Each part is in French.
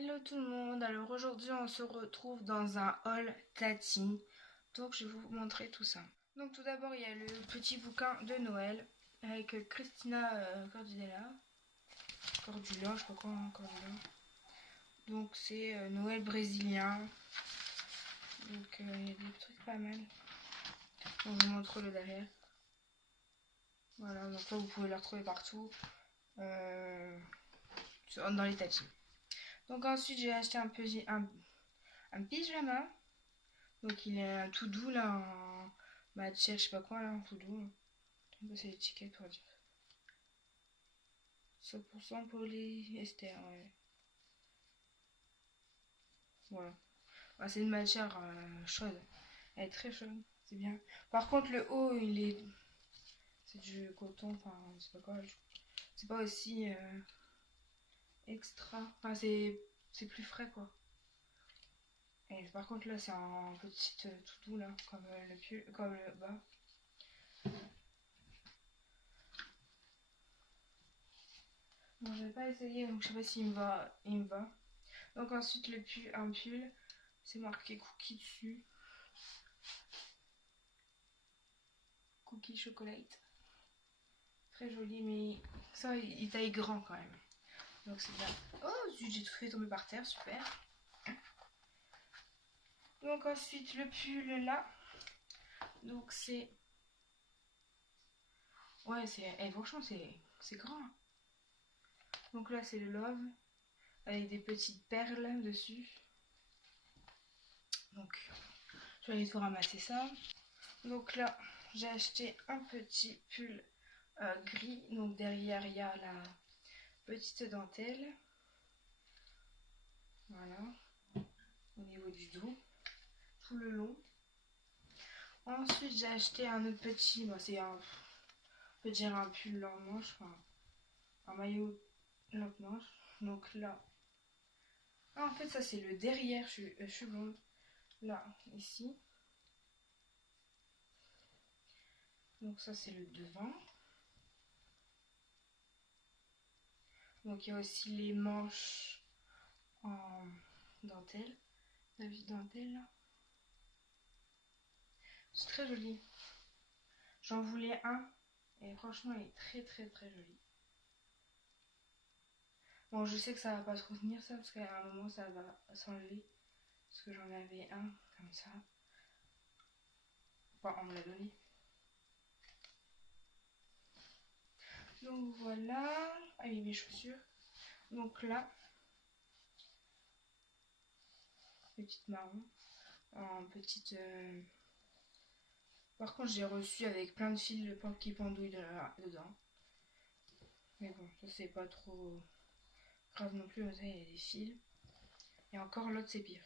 Hello tout le monde, alors aujourd'hui on se retrouve dans un haul Tati, donc je vais vous montrer tout ça. Donc tout d'abord il y a le petit bouquin de Noël avec Christina Cordula, je sais pas quoi, hein, Cordula. Donc c'est Noël brésilien, donc il y a des trucs pas mal. On vous montre le derrière. Voilà, donc là vous pouvez le retrouver partout dans les Tati. Donc ensuite j'ai acheté un pyjama. Donc il est tout doux là, en matière, je sais pas quoi là, tout doux. C'est l'étiquette pour dire. 100% polyester, ouais. Voilà. Ah, c'est une matière chaude. Elle est très chaude, c'est bien. Par contre le haut c'est du coton, enfin je sais pas quoi. C'est pas aussi extra. Enfin c'est plus frais quoi. Et par contre là c'est un petit tout doux là, comme le pull, comme le bas. Bon, je vais pas essayer, donc je sais pas s'il me va. Il me va. Donc ensuite un pull, c'est marqué cookie dessus. Cookie chocolate. Très joli, mais ça il taille grand quand même. Donc c'est bien. Oh zut, j'ai tout fait tomber par terre, super. Donc ensuite le pull là. Donc c'est... Ouais, franchement c'est grand. Donc là c'est le love. Avec des petites perles dessus. Donc je vais aller tout ramasser ça. Donc là j'ai acheté un petit pull gris. Donc derrière il y a la petite dentelle. Voilà. Au niveau du dos. Tout le long. Ensuite j'ai acheté un autre petit. Bon, c'est un... On peut dire un pull longue manche. Enfin un maillot longue manche. Donc là. Ah, en fait ça c'est le derrière. Je suis blonde. Là, ici. Donc ça c'est le devant. Donc il y a aussi les manches en dentelle. La vie dentelle là. C'est très joli. J'en voulais un. Et franchement il est très très très joli. Bon je sais que ça va pas trop tenir ça. Parce qu'à un moment ça va s'enlever. Parce que j'en avais un comme ça. Enfin on me l'a donné. Donc voilà. Ah oui mes chaussures. Donc là. Petite marron. En petite... Par contre j'ai reçu avec plein de fils qui pendouillent dedans. Mais bon ça c'est pas trop grave non plus. Ça il y a des fils. Et encore l'autre c'est pire.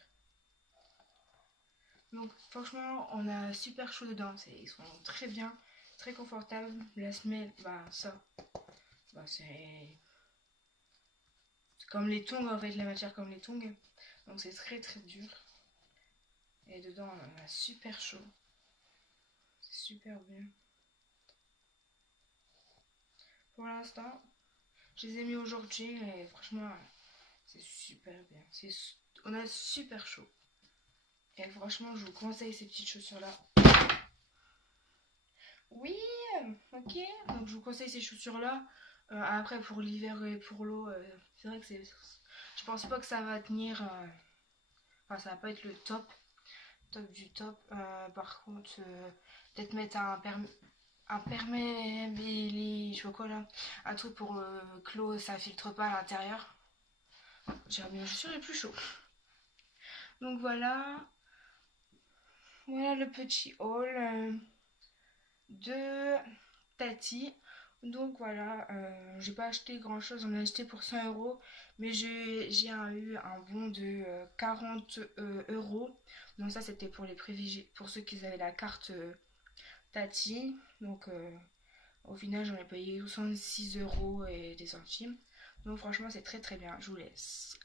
Donc franchement on a super chaud dedans. Ils sont très bien. Très confortables. La semelle, bah ça. Bah c'est comme les tongs en fait. La matière comme les tongs. Donc c'est très très dur. Et dedans on a super chaud. C'est super bien. Pour l'instant, je les ai mis aujourd'hui et franchement, c'est super bien. On a super chaud. Et franchement, je vous conseille ces petites chaussures-là. Oui, ok. Donc je vous conseille ces chaussures-là. Après, pour l'hiver et pour l'eau, c'est vrai que je pense pas que ça va tenir. Enfin, ça va pas être le top du top. Par contre, peut-être mettre un perméable, je sais pas quoi là, un truc pour que l'eau ça filtre pas à l'intérieur. J'ai mis mes chaussures et plus chaud. Donc voilà le petit haul de Tati. Donc voilà, j'ai pas acheté grand chose, j'en ai acheté pour 100 euros, mais j'ai eu un bon de 40 euros. Donc ça c'était pour les privilégiés, pour ceux qui avaient la carte Tati. Donc au final j'en ai payé 66 euros et des centimes. Donc franchement c'est très très bien. Je vous laisse